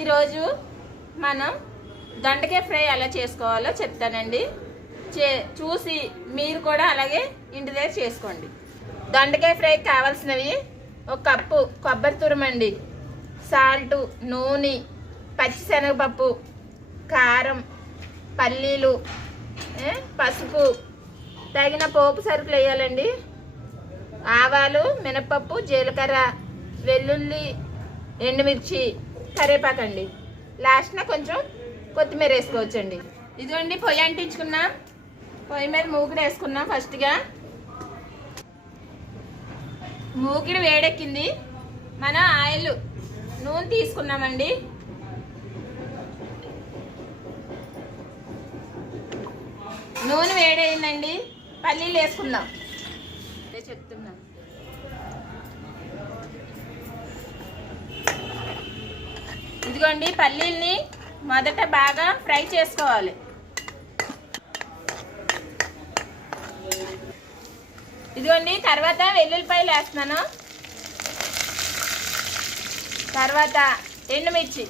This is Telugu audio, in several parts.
ఈరోజు మనం దొండకాయ ఫ్రై ఎలా చేసుకోవాలో చెప్తానండి. చూసి మీరు కూడా అలాగే ఇంటి దగ్గర చేసుకోండి. దొండకాయ ఫ్రై కావాల్సినవి: ఒక కప్పు కొబ్బరి తురుమండి, సాల్టు, నూనె, పచ్చిశనగపప్పు, కారం, పల్లీలు, పసుపు, తగిన పోపు సరుకులు వేయాలండి. ఆవాలు, మినపప్పు, జీలకర్ర, వెల్లుల్లి, ఎండుమిర్చి, కరివేపాకండి. లాస్ట్న కొంచెం కొత్తిమీర వేసుకోవచ్చండి. ఇదిగోండి పొయ్యి అంటించుకున్నాం. పొయ్యి మీద మూకిడి వేసుకున్నాం. ఫస్ట్గా మూకిడి వేడెక్కింది. మనం ఆయిల్ నూనె తీసుకున్నామండి. నూనె వేడైందండి. పల్లీలు వేసుకుందాం. చెప్తున్నాను. ఇదిగోండి పల్లీల్ని మొదట బాగా ఫ్రై చేసుకోవాలి. ఇదిగోండి తర్వాత వెల్లుల్లిపాయలు వేస్తున్నాను. తర్వాత ఎండుమిర్చి,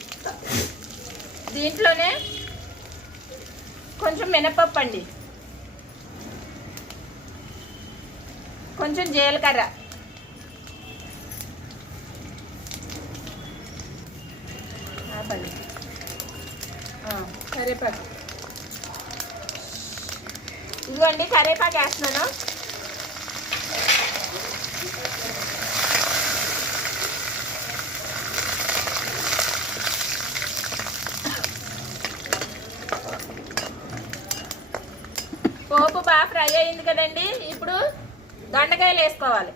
దీంట్లోనే కొంచెం మినపప్పు అండి, కొంచెం జీలకర్ర, కరివేపాకు. ఇదిగోండి కరివేపాకు వేస్తున్నాను. పోపు బాగా ఫ్రై అయింది కదండి. ఇప్పుడు దొండకాయలు వేసుకోవాలి.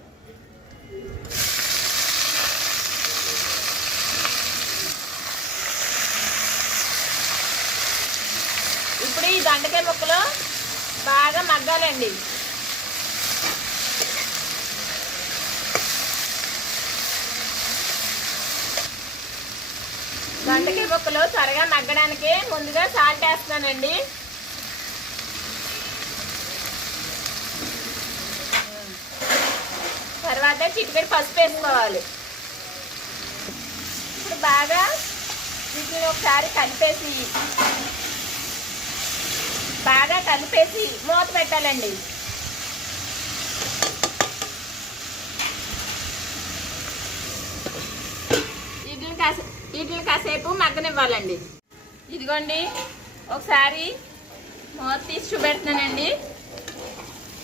ఇప్పుడు ఈ దొండకాయ ముక్కలు బాగా మగ్గాలండి. దొండకాయ ముక్కలు త్వరగా మగ్గడానికి ముందుగా సాల్ట్ వేస్తున్నానండి. తర్వాత చిటికెడు పసుపు వేసుకోవాలి. ఇప్పుడు బాగా వీటిని ఒకసారి కలిపేసి మూత పెట్టాలండి. వీటిని కాసేపు మగ్గనివ్వాలండి. ఇదిగోండి ఒకసారి మూత తీసి చూపెడుతున్నానండి.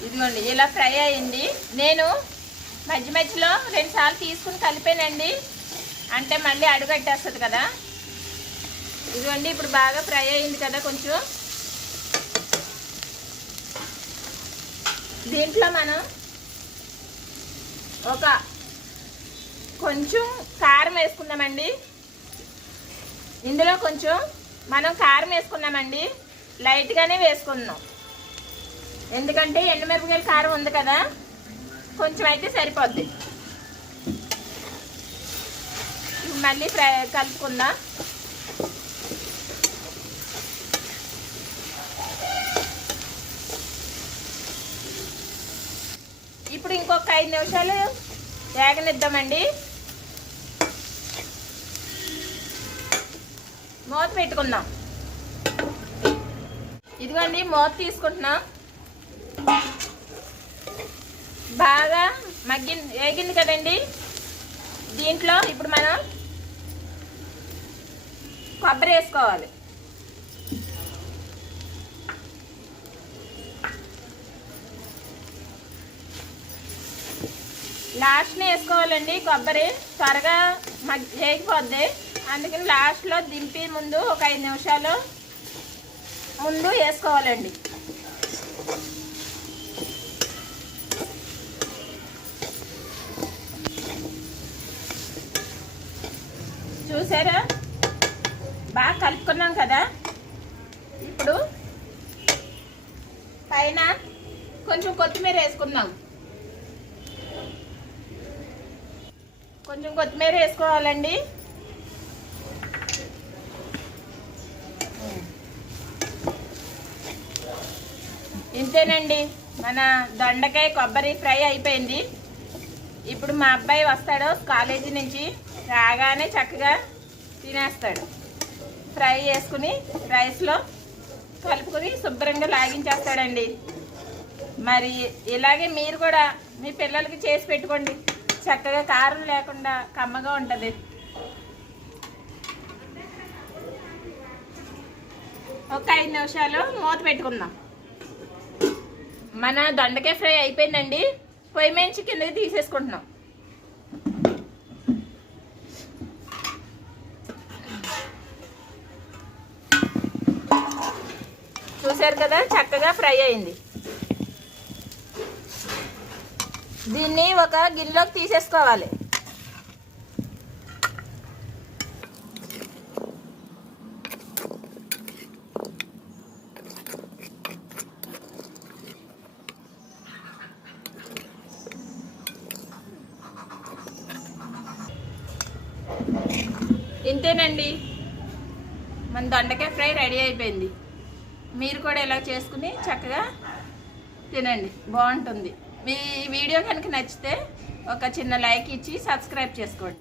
ఇదిగోండి ఇలా ఫ్రై అయింది. నేను మధ్యలో 2 సార్లు తీసుకుని కలిపానండి, అంటే మళ్ళీ అడుగట్టేస్తుంది కదా. ఇదిగోండి ఇప్పుడు బాగా ఫ్రై అయింది కదా. కొంచెం దీంట్లో మనం కొంచెం కారం వేసుకుందామండి. ఇందులో కొంచెం మనం కారం వేసుకున్నామండి, లైట్గానే వేసుకుందాం. ఎందుకంటే ఎండుమిరపకాయల కారం ఉంది కదా, కొంచెం అయితే సరిపోద్ది. మళ్ళీ కలుపుకుందాం. ఇప్పుడు ఇంకొక 5 నిమిషాలు వేగనిద్దామండి. మూత పెట్టుకుందాం. ఇదిగోండి మూత తీసుకుంటున్నాం. బాగా వేగింది కదండి. దీంట్లో ఇప్పుడు మనం కొబ్బరి వేసుకోవాలి. లాస్ట్ని వేసుకోవాలండి. కొబ్బరి త్వరగా వేగిపోద్ది, అందుకని లాస్ట్లో దింపి ముందు ఒక 5 నిమిషాలు ముందు వేసుకోవాలండి. చూసారా, బాగా కలుపుకున్నాం కదా. ఇప్పుడు పైన కొంచెం కొత్తిమీర వేసుకుందాం. కొంచెం కొత్తిమీర వేసుకోవాలండి. ఇంతేనండి, మన దొండకాయ కొబ్బరి ఫ్రై అయిపోయింది. ఇప్పుడు మా అబ్బాయి వస్తాడు కాలేజీ నుంచి, రాగానే చక్కగా తినేస్తాడు. ఫ్రై చేసుకుని రైస్లో కలుపుకొని శుభ్రంగా లాగించేస్తాడండి. మరి ఇలాగే మీరు కూడా మీ పిల్లలకి చేసి పెట్టుకోండి. చక్కగా కారం లేకుండా కమ్మగా ఉంటుంది. ఒక 5 నిమిషాలు మూత పెట్టుకుందాం. మన దొండకాయ ఫ్రై అయిపోయిందండి. పొయ్యి మించి కిందకి తీసేసుకుంటున్నాం. చూసారు కదా, చక్కగా ఫ్రై అయింది. దీన్ని ఒక గిన్నెలోకి తీసేసుకోవాలి. ఇంతేనండి, మన దొండకాయ ఫ్రై రెడీ అయిపోయింది. మీరు కూడా ఇలా చేసుకుని చక్కగా తినండి, బాగుంటుంది. మీ వీడియో కనుక నచ్చితే ఒక చిన్న లైక్ ఇచ్చి సబ్స్క్రైబ్ చేసుకోండి.